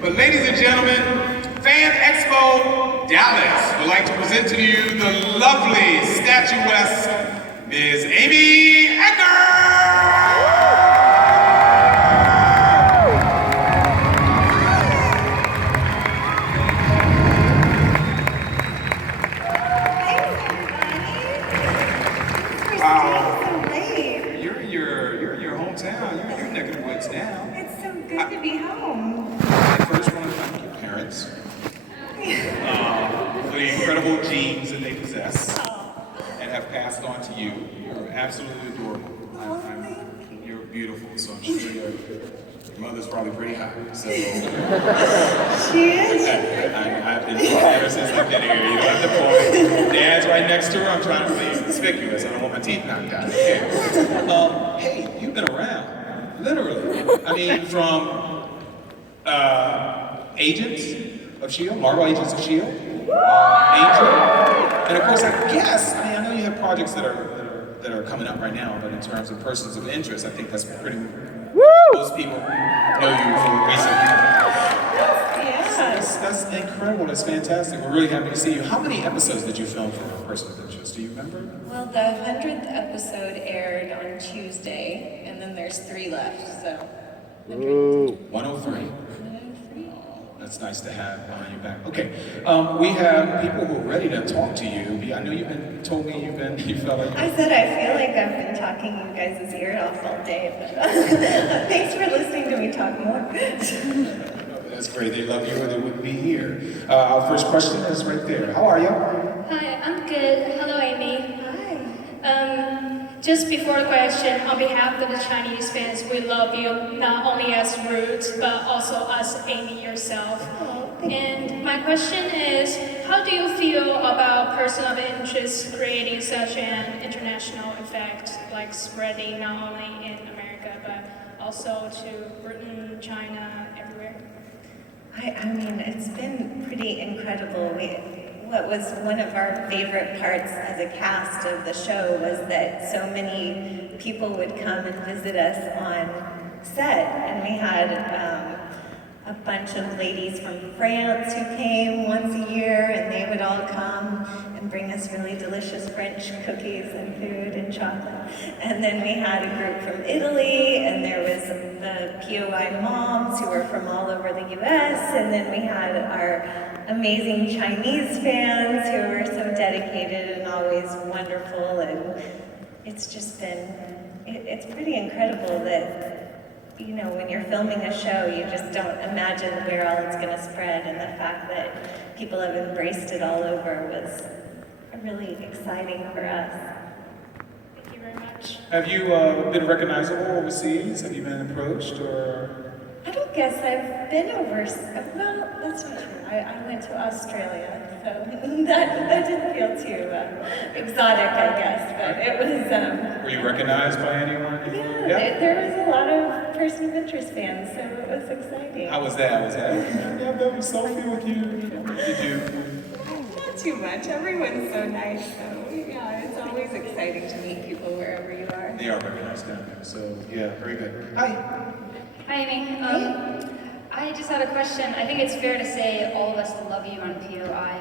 But ladies and gentlemen, FanExpo Dallas would like to present to you the lovely statuesque Ms. Amy Acker! You're neck of the woods now. It's so good to be home. I first want to thank your parents for the incredible genes that they possess and have passed on to you. You're absolutely adorable. You're beautiful, so I'm sure your mother's probably pretty hot. So she is. I've been ever since I've been here. You don't have to point. Dad's right next to her. I'm trying to be conspicuous. I don't want my teeth knocked out. Hey, you've been around. Literally. I mean, from Agents of S.H.I.E.L.D., Marvel Agents of S.H.I.E.L.D., Angel, and of course, I know you have projects that are coming up right now, but in terms of persons of interest, I think that's pretty, most people know you for recent. That's incredible, that's fantastic. We're really happy to see you. How many episodes did you film for Person of Interest? Do you remember? Well, the 100th episode aired on Tuesday, and then there's 3 left, so. 103. 103. That's nice to have behind your back. Okay, we have people who are ready to talk to you. I know you felt like I said I feel like I've been talking you guys' ear off all day, but thanks for listening to me talk more. That's great. They love you or they wouldn't be here. Our first question is right there. How are you? Hi, I'm good. Hello, Amy. Hi. Just before the question, on behalf of the Chinese fans, we love you, not only as Roots, but also as Amy yourself. And my question is, how do you feel about person of interest creating such an international effect, like spreading not only in America, but also to Britain, China, everywhere? I mean, it's been pretty incredible. What was one of our favorite parts as a cast of the show was that so many people would come and visit us on set, and we had a bunch of ladies from France who came once a year, and they would all come and bring us really delicious French cookies and food and chocolate. And then we had a group from Italy, and there was the POI moms who were from all over the US, and then we had our amazing Chinese fans who were so dedicated and always wonderful, and it's just been, it's pretty incredible that, you know, when you're filming a show, you just don't imagine where all it's going to spread, and the fact that people have embraced it all over was really exciting for us. Thank you very much. Have you been recognizable overseas? Have you been approached or? I don't guess I've been well, that's not true. I went to Australia, so that didn't feel too exotic, I guess, but it was... Were you recognized by anyone? Yeah. There was a lot of person of interest fans, so it was exciting. How was that? Was that, I've done a selfie with you? Did you? Not too much. Everyone's so nice, so yeah, it's always exciting to meet people wherever you are. They are recognized down there, so yeah, very good. Hi. Hi, Amy. I just had a question. I think it's fair to say all of us love you on POI.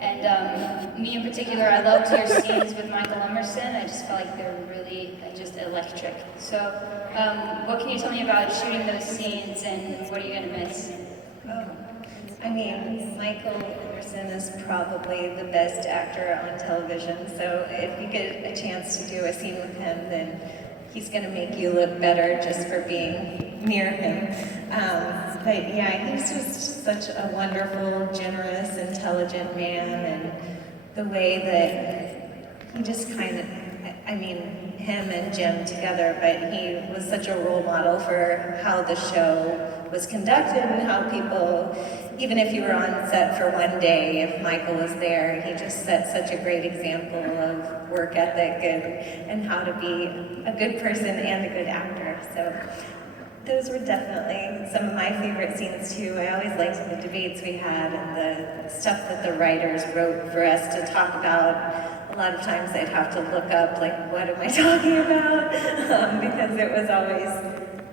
And me in particular, I loved your scenes with Michael Emerson. I just felt like they were really just electric. So what can you tell me about shooting those scenes, and what are you going to miss? I mean, Michael Emerson is probably the best actor on television, so if you get a chance to do a scene with him, then he's going to make you look better just for being near him. But yeah, he's just such a wonderful, generous, intelligent man, and the way that he just kind of, I mean, him and Jim together, but he was such a role model for how the show was conducted and how people, even if you were on set for one day, if Michael was there, he just set such a great example of work ethic and how to be a good person and a good actor. So those were definitely some of my favorite scenes too. I always liked the debates we had and the stuff that the writers wrote for us to talk about. A lot of times I'd have to look up, like, what am I talking about? Because it was always,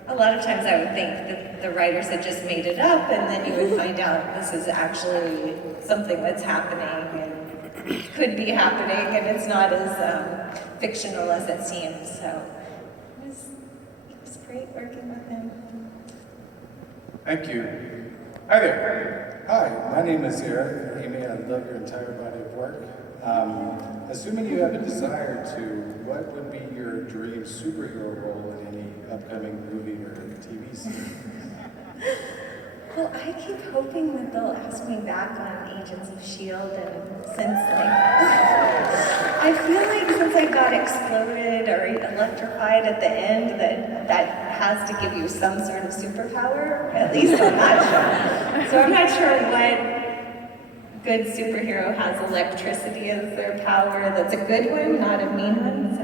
a lot of times I would think that the writers had just made it up, and then you would find out this is actually something that's happening and could be happening, and it's not as fictional as it seems. So it was great working with him. Thank you. Hi there. Hi, my name is Eric. Amy, I love your entire body of work. Assuming you have a desire to, what would be your dream superhero role in any upcoming movie or TV series? Well, I keep hoping that they'll ask me back on Agents of S.H.I.E.L.D. and since I feel like since I got exploded or electrified at the end, that has to give you some sort of superpower, at least on that show. So I'm not sure what good superhero has electricity as their power that's a good one, not a mean one.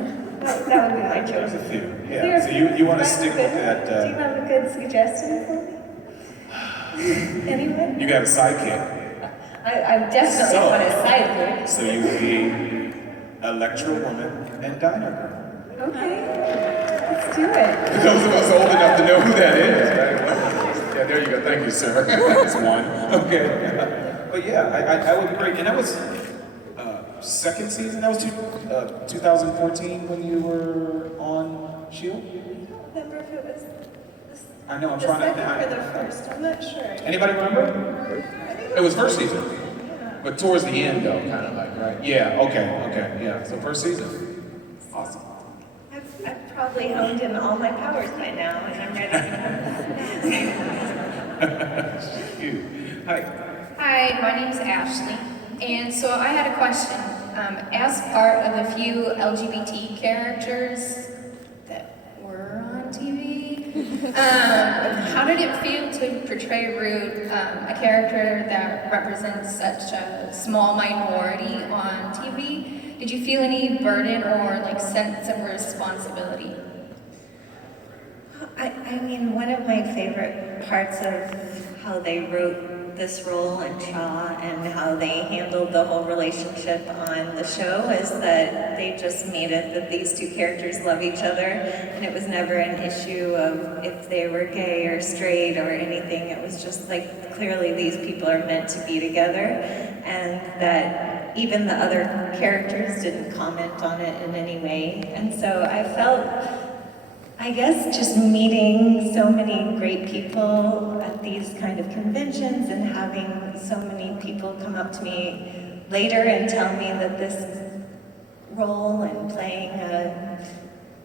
So that would be my choice. There's a few. Yeah. So you want to stick with that? Do you have a good suggestion for me? Anyone? You got a sidekick. I definitely want a sidekick. So you would be Electra Woman and Dino Girl. Okay, let's do it. Those of us old enough to know who that is, right? Yeah, there you go. Thank you, sir. That's one. Okay. But yeah, I would be great. And that was second season. That was 2014 when you were on S.H.I.E.L.D. I don't remember if it was I know. I'm the trying to. second or the first. I'm not sure. Anybody remember? It was first season. But towards the end, though, kind of like, right? Yeah, okay, yeah. So first season. Awesome. I've probably honed in all my powers by now, and I'm ready. You. Hi. Hi, my name is Ashley, and so I had a question. As part of the few LGBT characters that were on TV, how did it feel to portray Root, a character that represents such a small minority on TV? Did you feel any burden or like sense of responsibility? I mean, one of my favorite parts of how they wrote this role in Shaw and how they handled the whole relationship on the show is that they just made it that these two characters love each other, and it was never an issue of if they were gay or straight or anything. It was just like clearly these people are meant to be together, and that even the other characters didn't comment on it in any way. And so I felt, I guess, just meeting so many great people at these kind of conventions and having so many people come up to me later and tell me that this role and playing a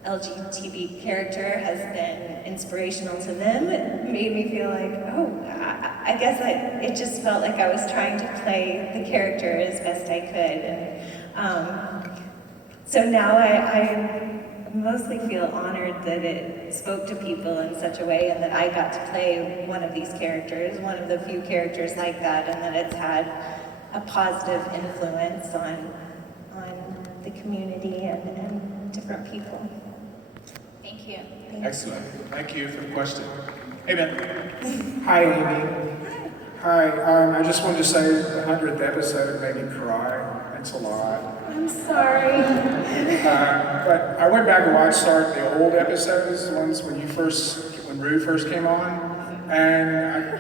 LGBT character has been inspirational to them, it made me feel like, oh, I guess it just felt like I was trying to play the character as best I could. And so now I mostly feel honored that it spoke to people in such a way and that I got to play one of these characters, one of the few characters like that, and that it's had a positive influence on the community and different people. Thank you. Excellent. Thank you for the question. Hey, man. Hi, Amy. Hi. I just wanted to say the 100th episode made me cry. It's a lot. I'm sorry. But I went back and watched the old episodes, the ones when Rue first came on, and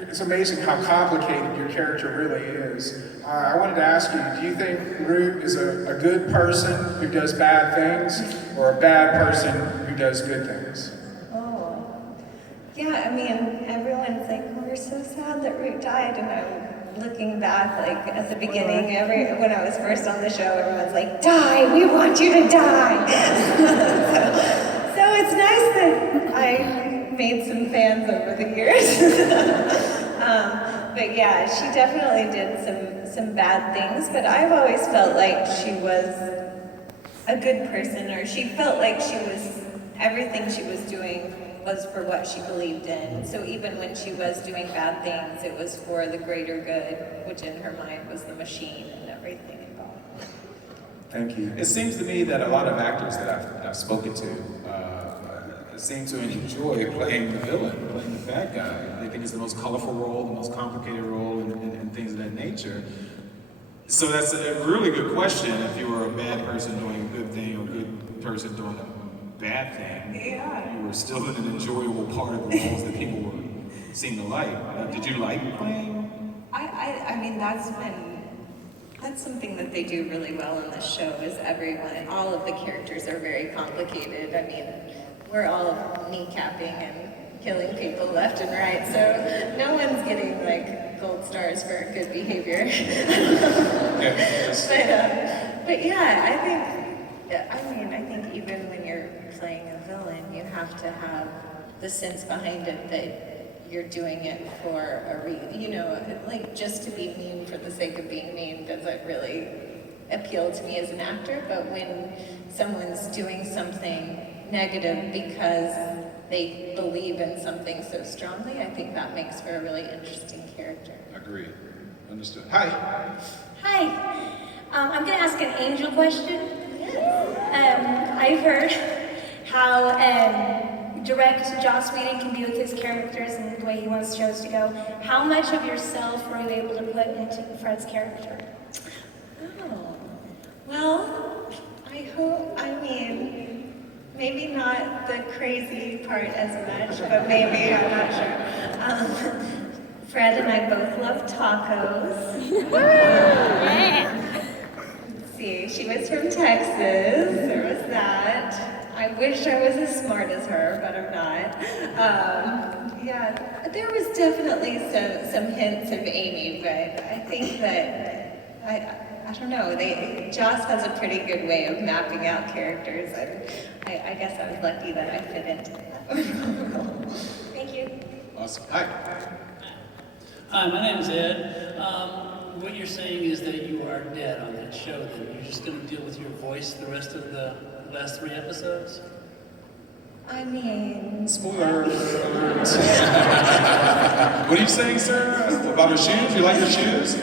it's amazing how complicated your character really is. I wanted to ask you, do you think Rue is a good person who does bad things, or a bad person who does good things? Oh. Yeah, I mean, everyone's like, oh, we're so sad that Root died, and I'm looking back, like, at the beginning, when I was first on the show, everyone's like, die, we want you to die! so it's nice that I made some fans over the years. But yeah, she definitely did some bad things, but I've always felt like she was a good person, or she felt like everything she was doing was for what she believed in. So even when she was doing bad things, it was for the greater good, which in her mind was the machine and everything involved. Thank you. It seems to me that a lot of actors that I've spoken to seem to enjoy playing the villain, playing the bad guy. They think it's the most colorful role, the most complicated role, and things of that nature. So that's a really good question. If you were a bad person doing a good thing, or a good person doing a bad thing, you were still in an enjoyable part of the roles that people were seen the light. Did you like playing? I mean, that's something that they do really well in this show is all of the characters are very complicated. I mean, we're all kneecapping and killing people left and right, so no one's getting like gold stars for good behavior. But yeah, I think even when you're playing a villain, you have to have the sense behind it that you're doing it for like just to be mean for the sake of being mean doesn't really appeal to me as an actor, but when someone's doing something negative because they believe in something so strongly, I think that makes for a really interesting character. Agreed. Understood. Hi. Hi. I'm going to ask an angel question. Yes. I've heard how direct Joss Whedon can be with his characters and the way he wants shows to go. How much of yourself were you able to put into Fred's character? Oh, well, I mean, maybe not the crazy part as much, but maybe, I'm not sure. Fred and I both love tacos. Let's see, she was from Texas, there was that. I wish I was as smart as her, but I'm not. Yeah, there was definitely some hints of Amy, but I think that, I don't know, Joss has a pretty good way of mapping out characters, and I guess I was lucky that I fit into that. Thank you. Awesome. Hi. Hi, my name is Ed. What you're saying is that you are dead on that show, then you're just going to deal with your voice the rest of the last 3 episodes? I mean... Spoiler alert. What are you saying, sir? About her shoes? You like her shoes?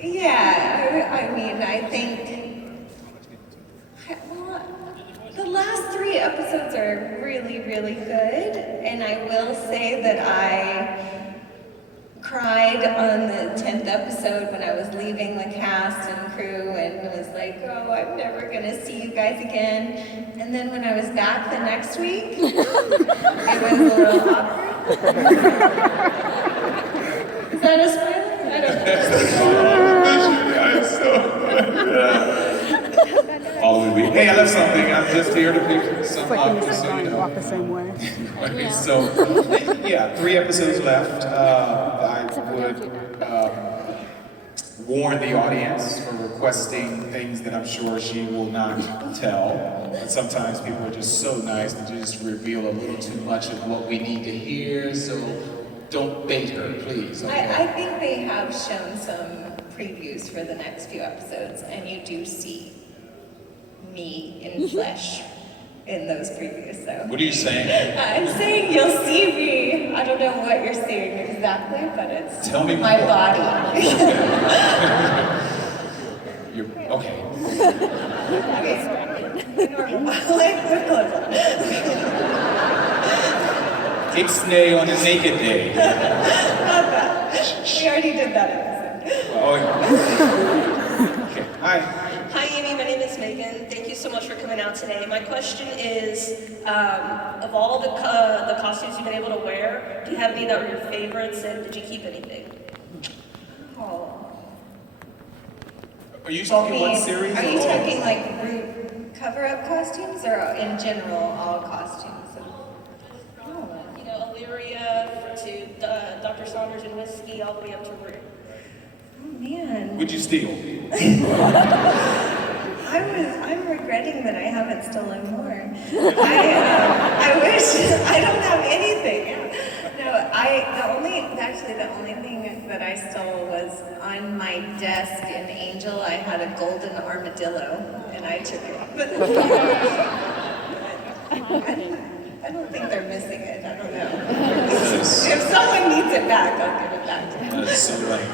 Yeah, I mean, I think... Well, the last 3 episodes are really, really good, and I will say that I cried on the 10th episode when I was leaving the cast and crew and was like, oh, I'm never gonna see you guys again. And then when I was back the next week, it was a little awkward. Is that a spoiler? I don't know. Following week. Hey, I left something. I'm just here to pick some up, just so you know. Walk the same way. So, yeah, 3 episodes left. I would warn the audience for requesting things that I'm sure she will not tell. But sometimes people are just so nice to just reveal a little too much of what we need to hear. So don't bait her, please. Okay? I think they have shown some previews for the next few episodes, and you do see me in flesh in those previews, so. What are you saying? I'm saying you'll see me. I don't know what you're seeing exactly, but it's Tell me my more. body. You're, okay. Okay. Normal. Like, put clothes on. Ixnay on a naked day. Not that. We already did that episode. Oh, yeah. Okay. Hi. Hi Amy, my name is Megan. Thank you so much for coming out today. My question is, of all the costumes you've been able to wear, do you have any that were your favorites, and did you keep anything? Oh. Are you talking one series? Are or you all? talking like group cover-up costumes, or in general, all costumes? Oh. You know, Illyria to Dr. Saunders and Whiskey, all the way up to Rue. Oh man. Would you steal? I'm regretting that I haven't stolen more. I wish I don't have anything. No, the only thing that I stole was on my desk in Angel. I had a golden armadillo, and I took it. I don't think they're missing it. I don't know. If someone needs it back, I'll give it back to them. That's so right.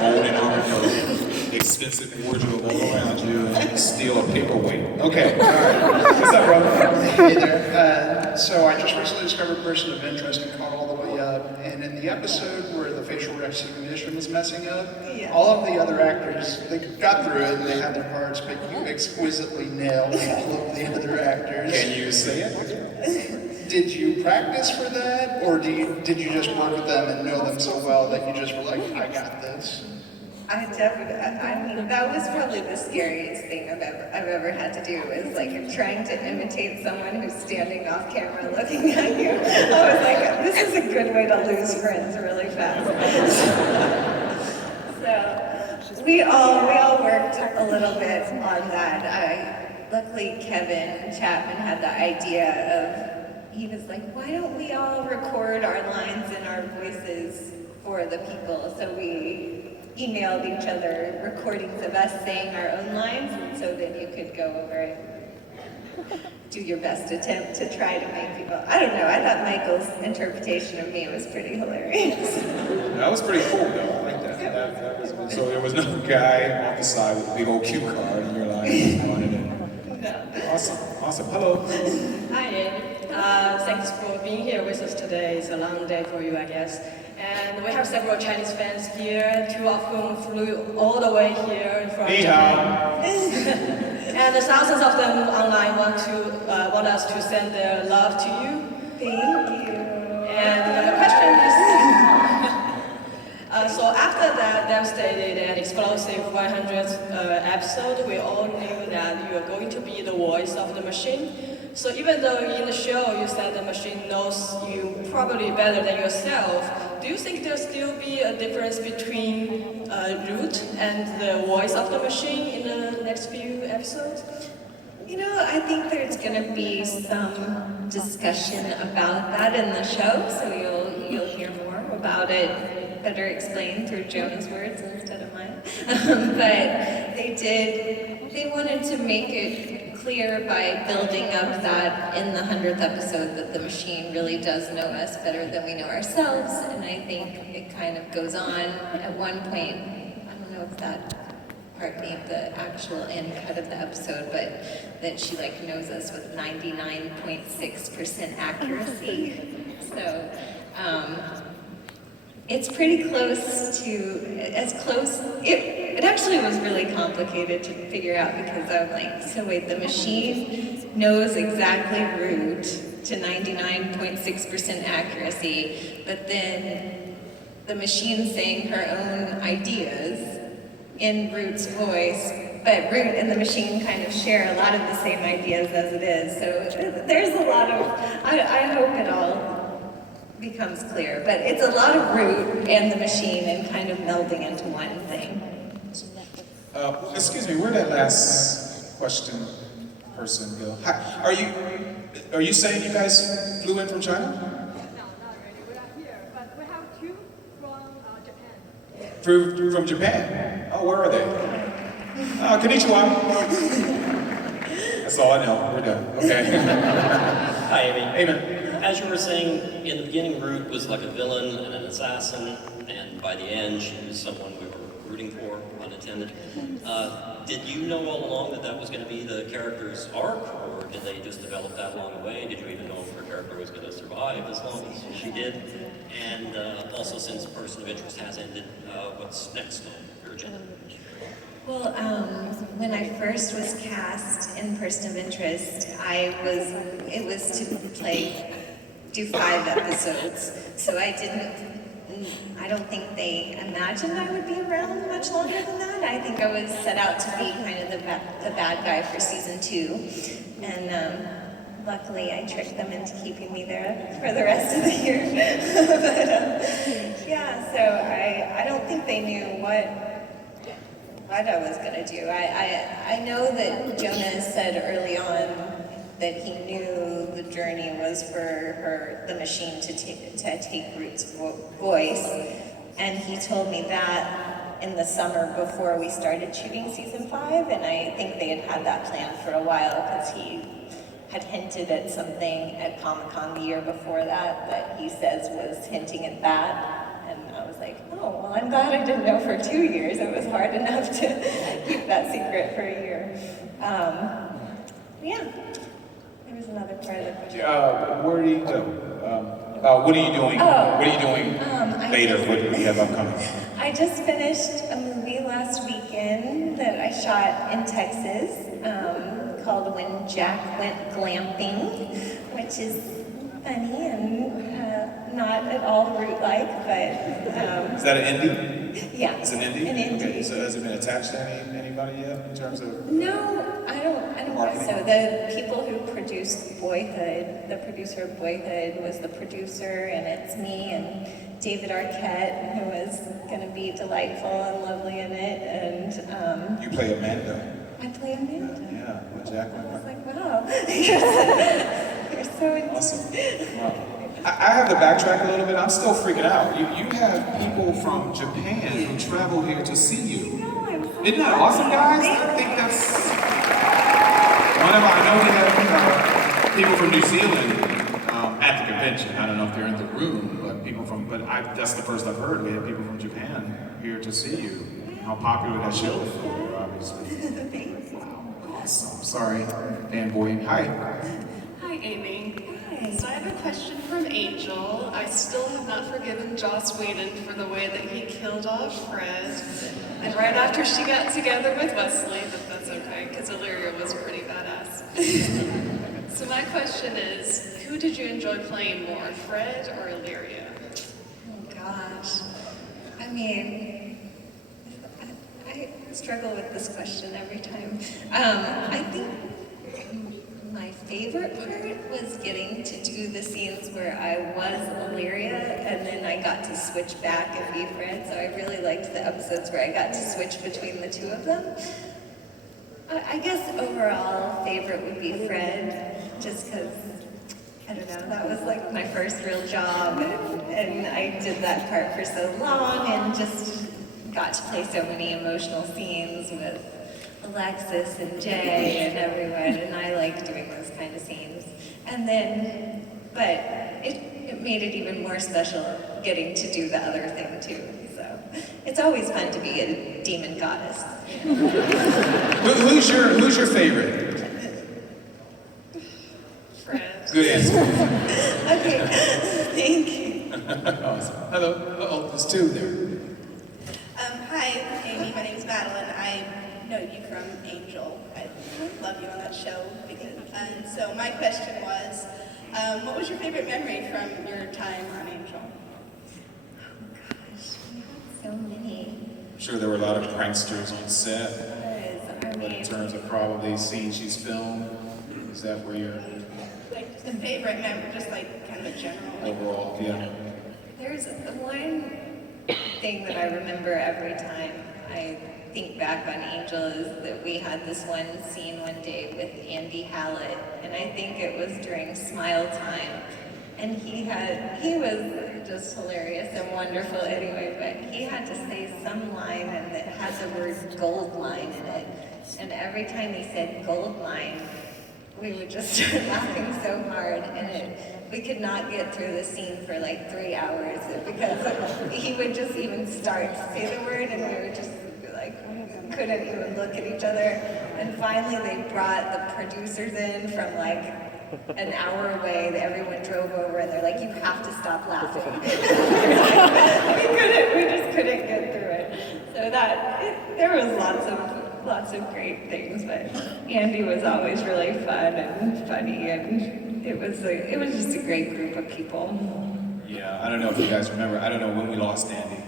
Golden armadillo. Expensive wardrobe all around you and steal a paperweight. Okay, all right. What's up, brother? Hey there. So I just recently discovered Person of Interest and caught all the way up. And in the episode where the facial recognition was messing up, Yeah. all of the other actors, they got through it and they had their parts, but you exquisitely nailed all of the other actors. Can you say it? did you practice for that, or did you just work with them and know them so well that you just were like, I got this? I mean, that was probably the scariest thing I've ever had to do, is like trying to imitate someone who's standing off camera looking at you. I was like, this is a good way to lose friends really fast. So we all worked a little bit on that. Luckily Kevin Chapman had the idea of, he was like, why don't we all record our lines and our voices for the people? So we emailed each other recordings of us saying our own lines, and so then you could go over and do your best attempt to try to make people. I don't know, I thought Michael's interpretation of me was pretty hilarious. That was pretty cool, though. I like that. That was good. So there was no guy off the side with a big old cue card, and you're like, on it in. No. Awesome. Hello. Hi, Ed. Thanks for being here with us today. It's a long day for you, I guess. And we have several Chinese fans here, 2 of whom flew all the way here from Japan. And thousands of them online want us to send their love to you. Thank you. And the question is, so after that devastated and explosive 100th episode, we all knew that you are going to be the voice of the machine. So even though in the show you said the machine knows you probably better than yourself, do you think there'll still be a difference between Root and the voice of the machine in the next few episodes? You know, I think there's going to be some discussion about that in the show, so you'll hear more about it, better explained through Jonah's words instead of mine. But they wanted to make it clear by building up that in the 100th episode that the machine really does know us better than we know ourselves, and I think it kind of goes on at one point. I don't know if that part made the actual end cut of the episode, but that she like knows us with 99.6% accuracy. So it's pretty close to, as close, it actually was really complicated to figure out, because I'm like, so wait, the machine knows exactly Root to 99.6% accuracy, but then the machine's saying her own ideas in Root's voice, but Root and the machine kind of share a lot of the same ideas as it is, so there's a lot of, I hope it all becomes clear, but it's a lot of Root and the machine and kind of melding into one thing. Excuse me, where'd that last question person go? Hi, are you saying you guys flew in from China? No, not really. We are here, but we have 2 from Japan. From Japan? Oh, where are they? Konnichiwa. That's all I know. We're done. Okay. Hi, Amy. Hey, man. As you were saying, in the beginning, Root was like a villain and an assassin, and by the end, she was someone we were rooting for, pun intended. Did you know all along that that was going to be the character's arc, or did they just develop that along the way? Did you even know if her character was going to survive as long as she did? And also, since Person of Interest has ended, what's next on your agenda? Well, when I first was cast in Person of Interest, it was to do 5 episodes. So I don't think they imagined I would be around much longer than that. I think I was set out to be kind of the bad guy for season 2. And luckily I tricked them into keeping me there for the rest of the year. But yeah, so I don't think they knew what I was going to do. I know that Jonah said early on that he knew the journey was for the machine to take Root's voice, and he told me that in the summer before we started shooting season 5, and I think they had that planned for a while, because he had hinted at something at Comic-Con the year before that he says was hinting at that. And I was like, oh, well, I'm glad I didn't know for 2 years. It was hard enough to keep that secret for a year. Yeah, there was another part of the question. Where do you go? What are you doing? What are you doing later? What do you have upcoming? I just finished a movie last weekend that I shot in Texas called When Jack Went Glamping, which is funny and not at all root-like, but Is that an indie? yeah, It's an indie? An indie. Okay, so has it been attached to anybody yet in terms of? No, I don't think Marketing? so. The people who produced Boyhood, the producer of Boyhood was the producer, and it's me and David Arquette, who was going to be delightful and lovely in it, and You play Amanda. I play Amanda. Yeah, with I Jacqueline. was like, wow, you're so Awesome. Wow. I have to backtrack a little bit. I'm still freaking out. You have people from Japan who travel here to see you. Isn't that awesome, guys? I think that's one of our. I know we have people from New Zealand at the convention. I don't know if they're in the room, but people from. But that's the first I've heard. We have people from Japan here to see you. How popular that show is, obviously. Wow, awesome. Sorry, fanboy. Hi. Hi, Amy. So I have a question from Angel. I still have not forgiven Joss Whedon for the way that he killed off Fred. And right after she got together with Wesley, but that's okay, because Illyria was pretty badass. So my question is, who did you enjoy playing more, Fred or Illyria? Oh gosh. I mean, I struggle with this question every time. I think my favorite part was getting to do the scenes where I was Illyria and then I got to switch back and be Fred. So I really liked the episodes where I got to switch between the two of them. I guess overall favorite would be Fred, just because, I don't know, that was like my first real job and I did that part for so long and just got to play so many emotional scenes with Alexis and Jay and everyone, and I like doing those kind of scenes. And then, but it made it even more special getting to do the other thing too. So it's always fun to be a demon goddess. Who's your favorite? Fred. Good answer. Okay, thank you. Awesome. Hello. Uh-oh, there's two there. Hi, Amy. My name is Madeline. I know you from Angel. I love you on that show. And so my question was, what was your favorite memory from your time on Angel? Oh gosh, we had so many. I'm sure there were a lot of pranksters on set. But in terms of probably scenes she's filmed, is that where you're Like the favorite memory, just like kind of a general. overall? Yeah. There's one thing that I remember every time I think back on Angel is that we had this one scene one day with Andy Hallett, and I think it was during Smile Time. And he was just hilarious and wonderful anyway, but he had to say some line and it had the word gold mine in it. And every time he said gold mine, we would just start laughing so hard, and we could not get through the scene for like 3 hours because he would just even start to say the word, and we would just like couldn't even look at each other. And finally, they brought the producers in from like an hour away. That everyone drove over, and they're like, "You have to stop laughing." we just couldn't get through it. So there was lots of great things, but Andy was always really fun and funny, and it was just a great group of people. Yeah, I don't know if you guys remember. I don't know when we lost Andy.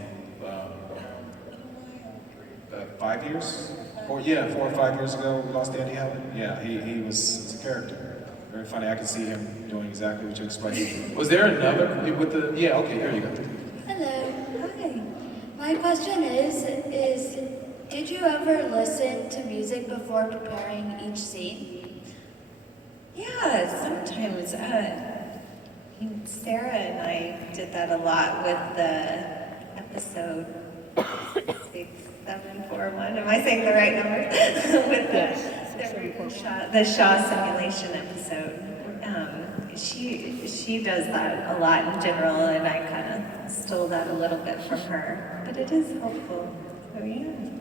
5 years? 4 or 5 years ago, we lost Andy Hallett. Yeah, he's a character. Very funny. I could see him doing exactly what you explained. Was there another with the? Yeah. Okay. Here you go. Hello. Hi. My question is did you ever listen to music before preparing each scene? Yeah, sometimes. Sarah and I did that a lot with the episode 6741. Am I saying the right number? With the Shaw simulation episode. She does that a lot in general, and I kind of stole that a little bit from her. But it is helpful. So yeah.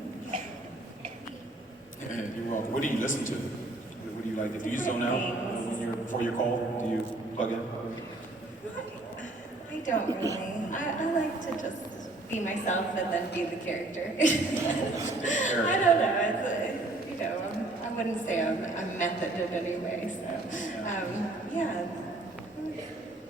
You're welcome. What do you listen to? What do you like? Do you zone out before your call? Do you plug in? I don't really. I like to just be myself and then be the character. I don't know. I wouldn't say I'm method in any way. So, yeah.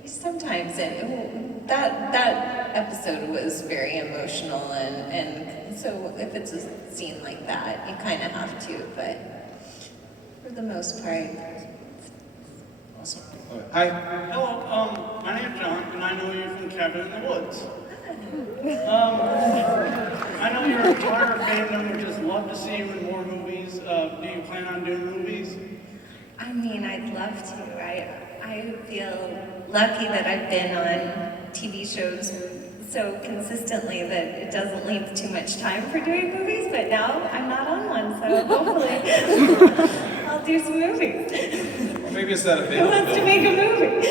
Sometimes, and that episode was very emotional, and so if it's a scene like that, you kind of have to, but for the most part. Awesome. Hi. Hello, my name's John, and I know you from Cabin in the Woods. I know your entire fandom would just love to see you in more movies. Do you plan on doing movies? I mean, I'd love to. I feel lucky that I've been on TV shows so consistently that it doesn't leave too much time for doing movies, but now I'm not on one, so hopefully I'll do some movies. Well, maybe it's that Who available. wants to make a movie?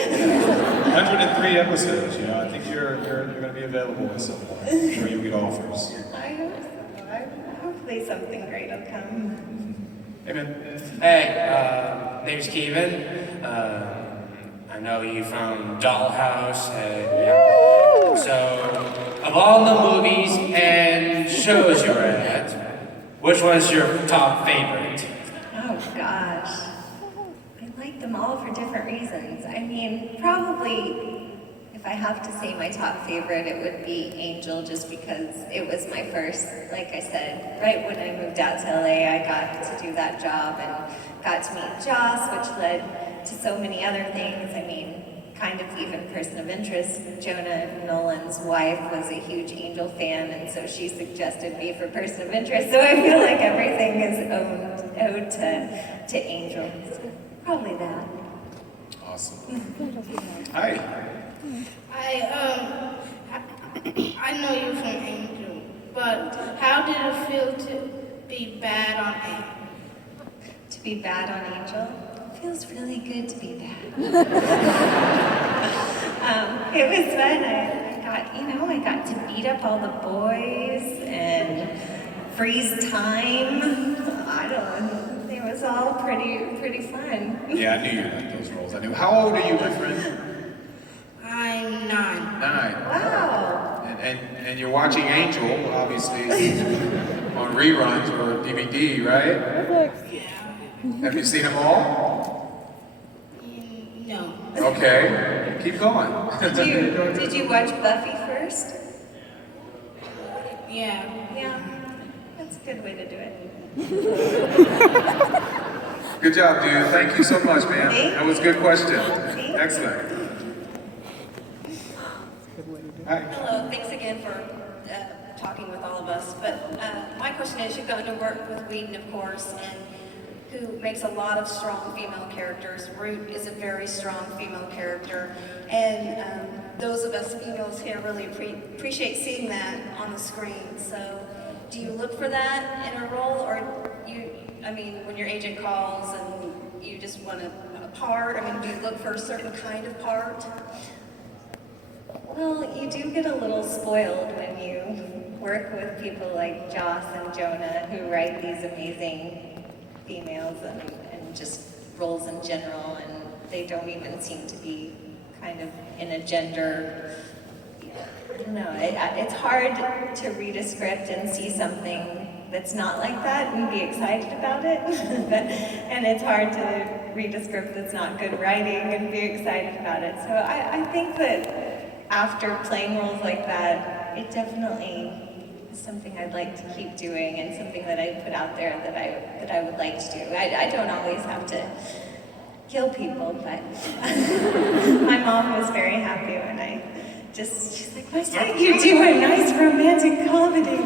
103 episodes, you know, I think you're going to be available at some point. I'm sure you'll get offers. I hope so. Hopefully something great will come. Amen. Hey, name's Kevin. I know you from Dollhouse, and yeah. So, of all the movies and shows you were at, which was your top favorite? Oh gosh. I like them all for different reasons. I mean, probably if I have to say my top favorite, it would be Angel, just because it was my first, like I said, right when I moved out to LA, I got to do that job and got to meet Joss, which led to so many other things. I mean, kind of even person of interest. Jonah Nolan's wife was a huge Angel fan, and so she suggested me for person of interest. So I feel like everything is owed to Angel. So probably that. Awesome. Hi. I know you from Angel, but how did it feel to be bad on Angel? To be bad on Angel? It feels really good to be bad. It was fun. I got to beat up all the boys and freeze time. I don't know. It was all pretty fun. Yeah, I knew you liked those roles. I knew. How old are you, my friend? I'm 9. 9. Wow. And you're watching Angel, obviously, on reruns or DVD, right? Yeah. Have you seen them all? No. Okay, keep going. Did you watch Buffy first? Yeah. Yeah. That's a good way to do it. Good job, dude. Thank you so much, man. That was a good question. Thanks. Excellent. Hi. Hello, thanks again for talking with all of us. But my question is, you've gotten to work with Whedon, of course, and who makes a lot of strong female characters. Root is a very strong female character, and those of us females here really appreciate seeing that on the screen. So, do you look for that in a role, or when your agent calls and you just want a part? Do you look for a certain kind of part? Well, you do get a little spoiled when you work with people like Joss and Jonah, who write these amazing females and just roles in general, and they don't even seem to be kind of in a gender, I don't know, it's hard to read a script and see something that's not like that and be excited about it, and it's hard to read a script that's not good writing and be excited about it. So I think that after playing roles like that, it definitely is something I'd like to keep doing and something that I put out there that I would like to do. I don't always have to kill people, but my mom was very happy when she's like, why don't you do a nice romantic comedy?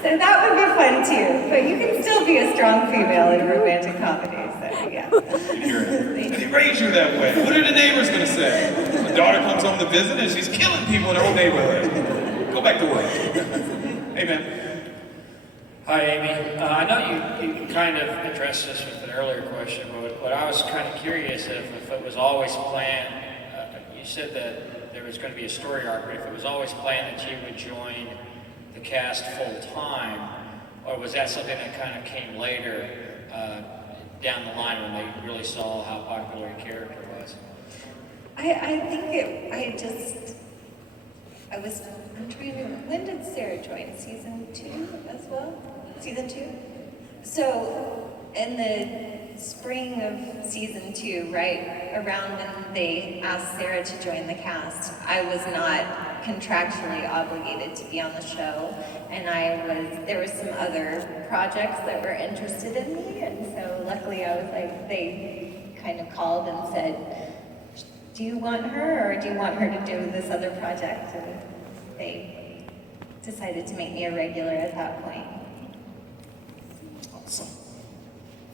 So that would be fun too, but you can still be a strong female in a romantic comedy, so yeah. They raise you that way. What are the neighbors going to say? My daughter comes home to visit and she's killing people in her own neighborhood. Go back to work. Hey, man. Hi, Amy. I know you kind of addressed this with an earlier question, but what I was kind of curious if it was always planned, you said that there was going to be a story arc, but if it was always planned that you would join the cast full-time, or was that something that kind of came later down the line when they really saw how popular your character was? I'm trying to, when did Sarah join? Season 2 as well? Season 2? So, in the spring of season 2, right around when they asked Sarah to join the cast, I was not contractually obligated to be on the show, and there were some other projects that were interested in me, and so luckily I was like, they kind of called and said, do you want her, or do you want her to do this other project? And they decided to make me a regular at that point. Awesome.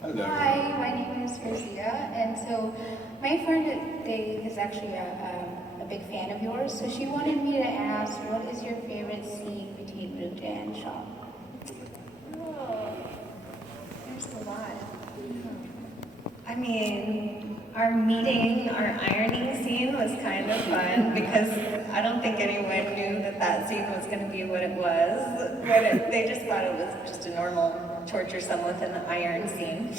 Hello. Hi, my name is Rosita, and so my friend Dave is actually a big fan of yours, so she wanted me to ask, what is your favorite scene between Root and Shaw? Oh, there's a lot. I mean, our ironing scene was kind of fun because I don't think anyone knew that scene was going to be what it was. They just thought it was just a normal torture someone with an iron scene.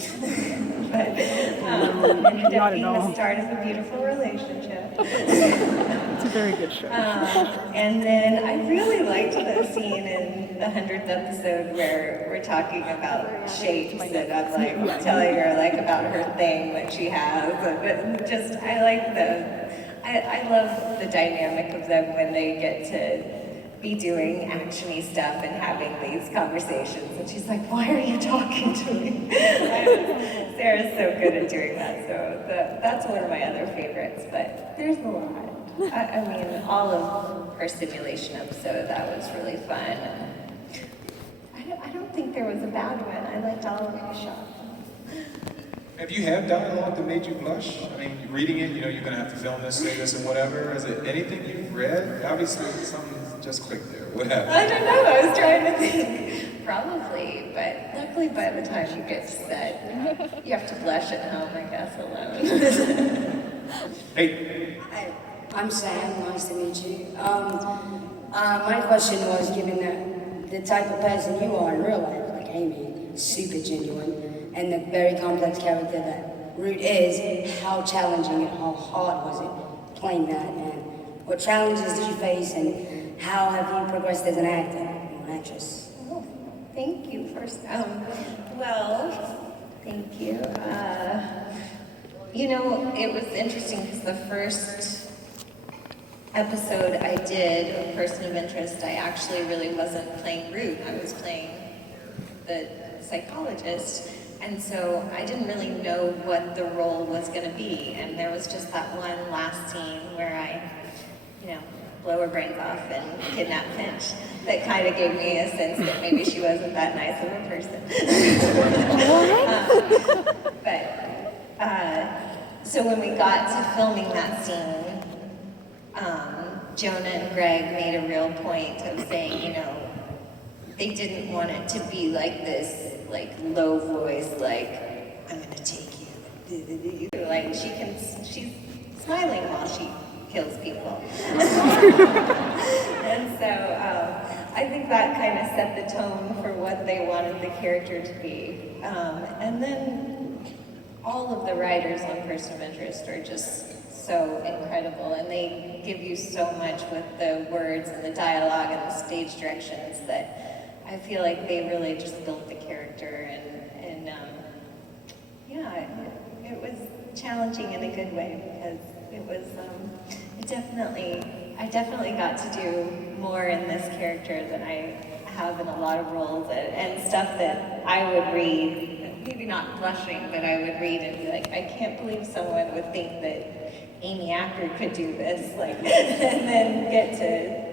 But it ended up being the start of a beautiful relationship. It's a very good show. And then I really liked the scene in the 100th episode where we're talking about shapes, and I'm like telling her like about her thing that she has. And just I love the dynamic of them when they get to be doing actiony stuff and having these conversations. And she's like, why are you talking to me? Sarah's so good at doing that. So that's one of my other favorites, but there's a lot. I mean, all of her simulation episode, that was really fun. I don't think there was a bad one. I liked all of the shots. Have you had dialogue that made you blush? I mean, reading it, you're going to have to film this, say this, and whatever. Is it anything you've read? Obviously, something just clicked there. What happened? I don't know. I was trying to think. Probably, but luckily by the time you get to set, you have to blush at home, I guess, alone. Hey. Hi, I'm Sam. Nice to meet you. My question was, given that the type of person you are in real life, like Amy, super genuine, and the very complex character that Root is, how challenging and how hard was it playing that, and what challenges did you face, and how have you progressed as an actor or an actress? Oh, thank you first. Well, thank you. It was interesting because the first episode I did of Person of Interest, I actually really wasn't playing Root. I was playing the psychologist. And so I didn't really know what the role was going to be. And there was just that one last scene where I, blow her brains off and kidnap Finch that kind of gave me a sense that maybe she wasn't that nice of a person. So when we got to filming that scene, Jonah and Greg made a real point of saying, they didn't want it to be like this, low voice, I'm gonna take you. She's smiling while she kills people. And so I think that kind of set the tone for what they wanted the character to be. And then all of the writers on Person of Interest are just so incredible, and they give you so much with the words and the dialogue and the stage directions that I feel like they really just built the character, and it was challenging in a good way because it was I definitely got to do more in this character than I have in a lot of roles, and stuff that I would read, maybe not blushing, but I would read and be like, I can't believe someone would think that Amy Acker could do this, and then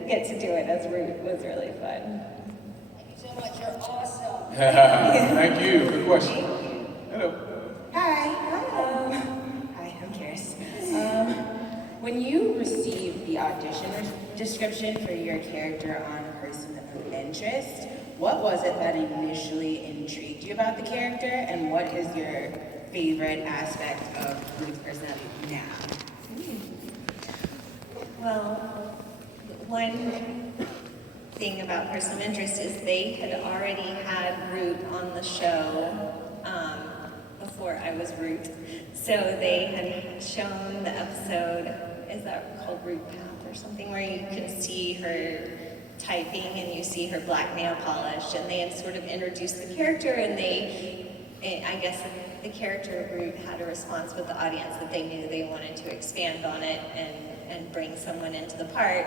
get to do it as Root was really fun. Thank you so much. You're awesome. Thank you. Good question. Hello. Hi, I'm Karis. When you received the audition description for your character on Person of Interest, what was it that initially intrigued you about the character, and what is your favorite aspect of Ruth's personality now? Well, one thing about Person of Interest is they had already had Root on the show before I was Root. So they had shown the episode, is that called Root Path or something, where you can see her typing and you see her black nail polish, and they had sort of introduced the character, and I guess the character of Root had a response with the audience that they knew they wanted to expand on it and bring someone into the part.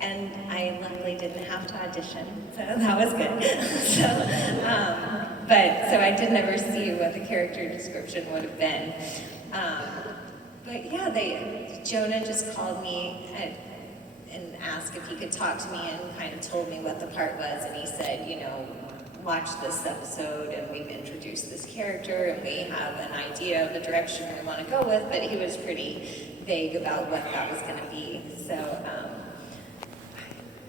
And I luckily didn't have to audition, so that was good. So I did never see what the character description would have been. But yeah, Jonah just called me and asked if he could talk to me and kind of told me what the part was, and he said, you know, watch this episode and we've introduced this character and we have an idea of the direction we want to go with, but he was pretty vague about what that was going to be. So,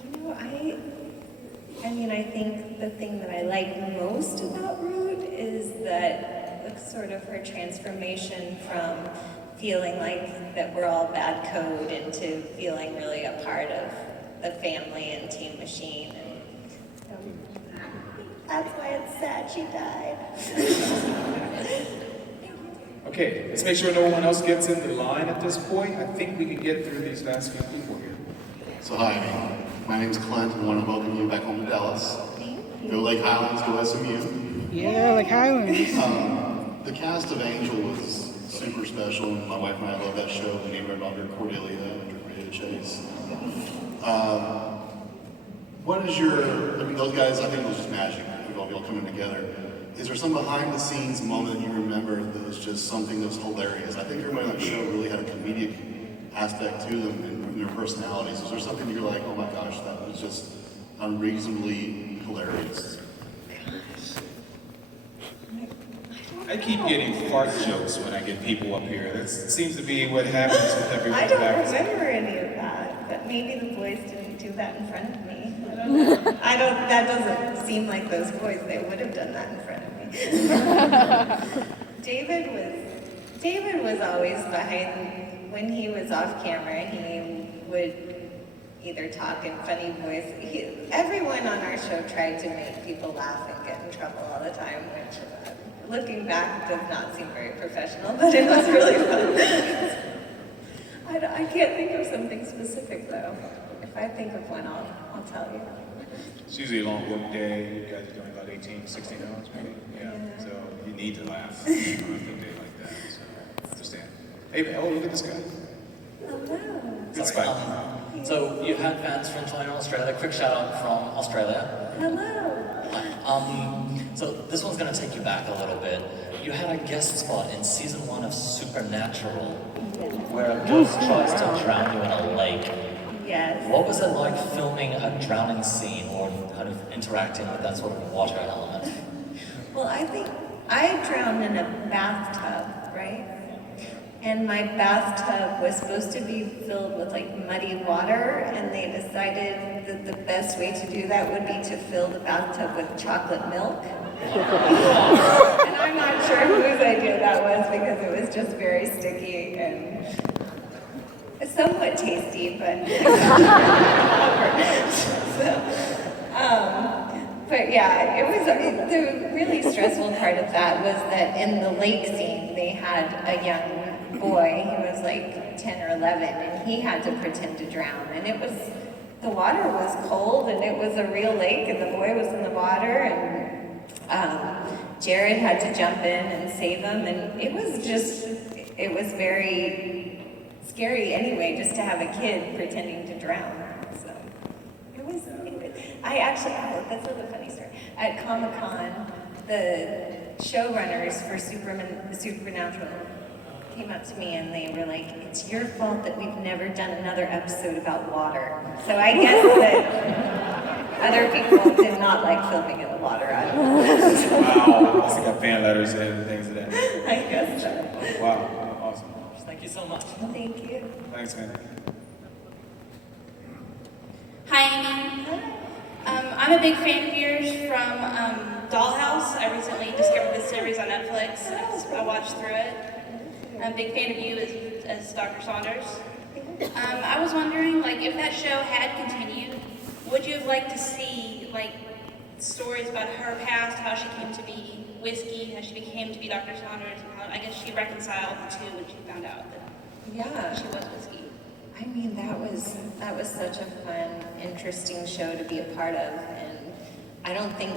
you know, I mean, I think the thing that I like most about Root is that it's sort of her transformation from feeling like that we're all bad code into feeling really a part of the family and Team Machine. And that's why it's sad she died. Okay, let's make sure no one else gets in the line at this point. I think we can get through these last few people here. So hi, my name's Clint, and I want to welcome you back home to Dallas. Go Lake Highlands, go SMU. Yeah, like Highlands. The cast of Angel was super special, and my wife and I love that show. We named our daughter Cordelia after Cordelia Chase. What is your, I mean, those guys, I think it was just magic, with all y'all coming together. Is there some behind the scenes moment you remember that was just something that was hilarious? I think everybody on that show really had a comedic aspect to them and their personalities. Is there something you're like, oh my gosh, that was just unreasonably hilarious? I keep getting fart jokes when I get people up here. That seems to be what happens with everyone. I don't remember any of that, but maybe the boys didn't do that in front of me. I don't know. That doesn't seem like those boys. They would have done that in front of me. David was always behind, when he was off camera, he would either talk in funny voice. Everyone on our show tried to make people laugh and get in trouble all the time, which looking back does not seem very professional, but it was really fun. I can't think of something specific though. If I think of one, I'll tell you. It's usually a long work day. You guys are doing about 18, 16 hours maybe. Yeah. So you need to laugh on a day like that. So understand. Hey, oh, look at this guy. Hello. Good spike. So you had fans from China, Australia. Quick shout out from Australia. Hello. So this one's gonna take you back a little bit. You had a guest spot in season 1 of Supernatural, where a ghost tries to drown you in a lake. Yes. What was it like filming a drowning scene or kind of interacting with that sort of water element? Well, I think I drowned in a bathtub, right? And my bathtub was supposed to be filled with like muddy water, and they decided that the best way to do that would be to fill the bathtub with chocolate milk. And I'm not sure whose idea that was because it was just very sticky and somewhat tasty, but but yeah, it was the really stressful part of that was that in the lake scene they had a young boy. He was like 10 or 11, and he had to pretend to drown. And the water was cold, and it was a real lake, and the boy was in the water, and Jared had to jump in and save him. And it was very scary anyway, just to have a kid pretending to drown. So that's a funny story. At Comic-Con, the showrunners for Supernatural came up to me and they were like, it's your fault that we've never done another episode about water. So I guess that other people did not like filming in the water. I don't know. Wow, I got fan letters and things of that. I guess so. Wow, awesome. Thank you so much. Thank you. Thanks, man. Hi, Amy. I'm a big fan of yours from Dollhouse. I recently discovered this series on Netflix. I watched through it. I'm a big fan of you as Dr. Saunders. I was wondering, like, if that show had continued, would you have liked to see, like, stories about her past, how she came to be Whiskey, how she came to be Dr. Saunders, and how I guess she reconciled the two when she found out that she was Whiskey? I mean, that was such a fun, interesting show to be a part of, and I don't think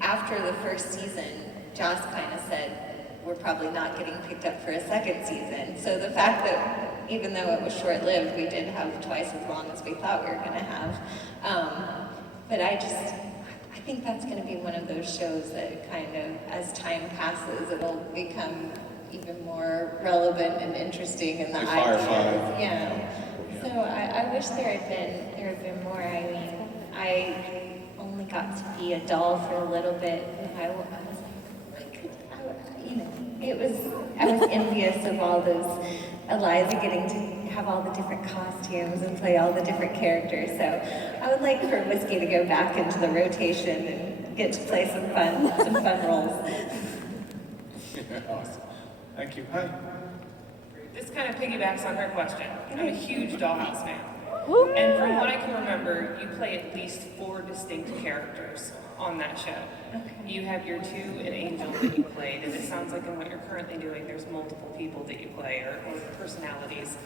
after the first season, Joss kind of said, we're probably not getting picked up for a second season. So the fact that even though it was short-lived, we did have twice as long as we thought we were going to have. But I think that's going to be one of those shows that kind of, as time passes, it'll become even more relevant and interesting in the Like ideas. Firefly. Yeah. So I wish there had been more. I mean, I only got to be a doll for a little bit, and I was like, I was envious of all those Eliza getting to have all the different costumes and play all the different characters. So I would like for Whiskey to go back into the rotation and get to play some fun roles. Awesome. Thank you. Hi. This kind of piggybacks on her question. I'm a huge Dollhouse fan. And from what I can remember, you play at least 4 distinct characters on that show. You have your 2 and Angel that you played, and it sounds like in what you're currently doing, there's multiple people that you play, or personalities.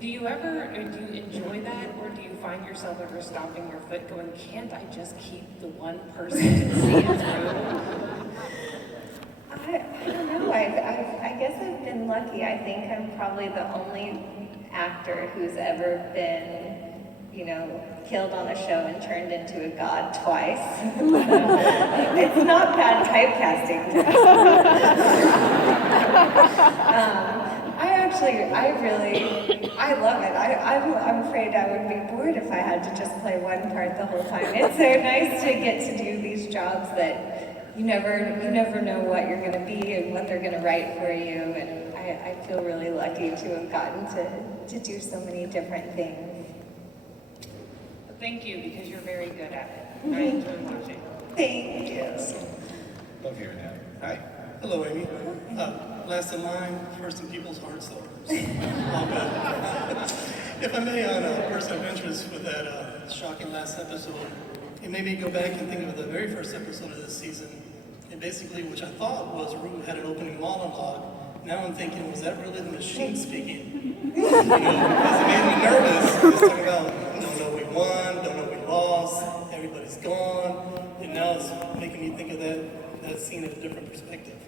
Do you enjoy that, or do you find yourself ever stomping your foot going, can't I just keep the one person to see it through? I don't know. I guess I've been lucky. I think I'm probably the only actor who's ever been, killed on a show and turned into a god twice. It's not bad typecasting. I love it. I'm afraid I would be bored if I had to just play one part the whole time. It's so nice to get to do these jobs that you never know what you're going to be and what they're going to write for you. And I feel really lucky to have gotten to do so many different things. Thank you, because you're very good at it. I enjoy watching. Thank you. Love hearing that. Hi. Hello, Amy. Last in line, first in people's hearts, though. If I may, on a person of interest with that shocking last episode, it made me go back and think of the very first episode of this season. And basically, which I thought was Rue had an opening monologue. Now I'm thinking, was that really the machine speaking? Because it made me nervous. It's talking about, don't know we won, don't know we lost, everybody's gone. And now it's making me think of that scene in a different perspective.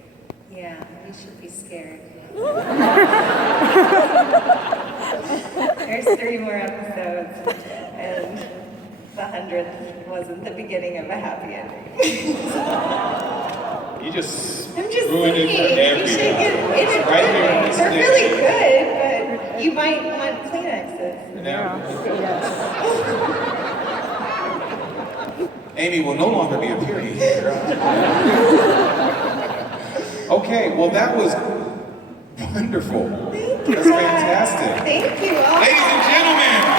Yeah, you should be scared. There's 3 more episodes, and the 100th wasn't the beginning of a happy ending. You just I'm just ruined it for saying, you should everybody. get it. Right here on this They're stage. really good, but you might want Kleenexes. Amy will no longer be appearing here. Okay, well that was wonderful. Thank you. That's fantastic. Thank you all. Ladies and gentlemen,